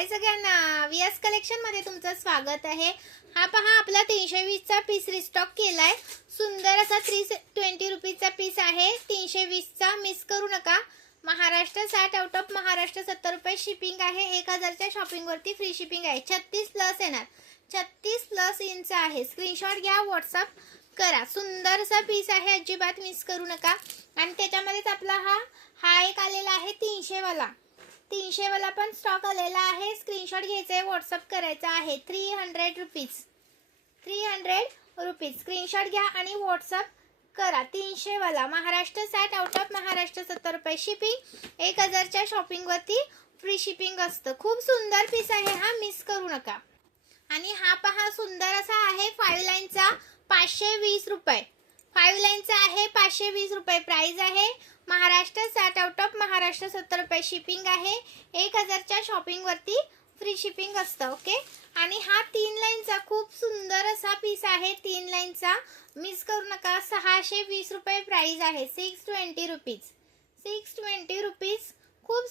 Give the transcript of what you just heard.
हाय सगळ्यांना, VS collection मध्ये तुमचं स्वागत आहे। हा पहा आपला 320 चा पीस रिस्टॉक केलाय। सुंदर असा 320 रुपीचा पीस आहे। 320 चा मिस करू नका। महाराष्ट्र 60 आउट ऑफ महाराष्ट्र 70 रुपये शिपिंग आहे। 1000 च्या शॉपिंग वरती फ्री शिपिंग आहे। 36 प्लस येणार, 36 प्लस इंच आहे। स्क्रीनशॉट घ्या, व्हॉट्सअप करा। सुंदर असा पीस आहे, अजिबात मिस करू नका। आणि त्याच्यामध्येच आपला हा एक आलेला आहे 300 वाला। 300 वाला पण स्टॉक आलेला आहे। स्क्रीनशॉट घ्यायचा आहे, व्हॉट्सअप करायचा आहे। 300 रुपीज, 300 रुपीज स्क्रीनशॉट घ्या आणि व्हॉट्सअप करा। 300 वाला महाराष्ट्र 60 आउट ऑफ महाराष्ट्र 70 रुपये शिपिंग। 1000 च्या शॉपिंग वरती फ्री शिपिंग असतं। खूप सुंदर पीस आहे हा, मिस करू नका। आणि हा पहा सुंदर असा आहे 5 लाईनचा 520 रुपये। 5 लाईनचा आहे 520 रुपये प्राइस आहे। महाराष्ट्र 60 आउट ऑफ महाराष्ट्र 70 रुपये शिपिंग आहे। 1000 च्या शॉपिंग वरती फ्री शिपिंग असतं। ओके। आणि हा 3 लाईनचा खूप सुंदर असा पीस आहे। 3 लाईनचा मिस करू नका। 620 रुपये प्राइस आहे। 620 रुपीज, 620 रुपीज खूप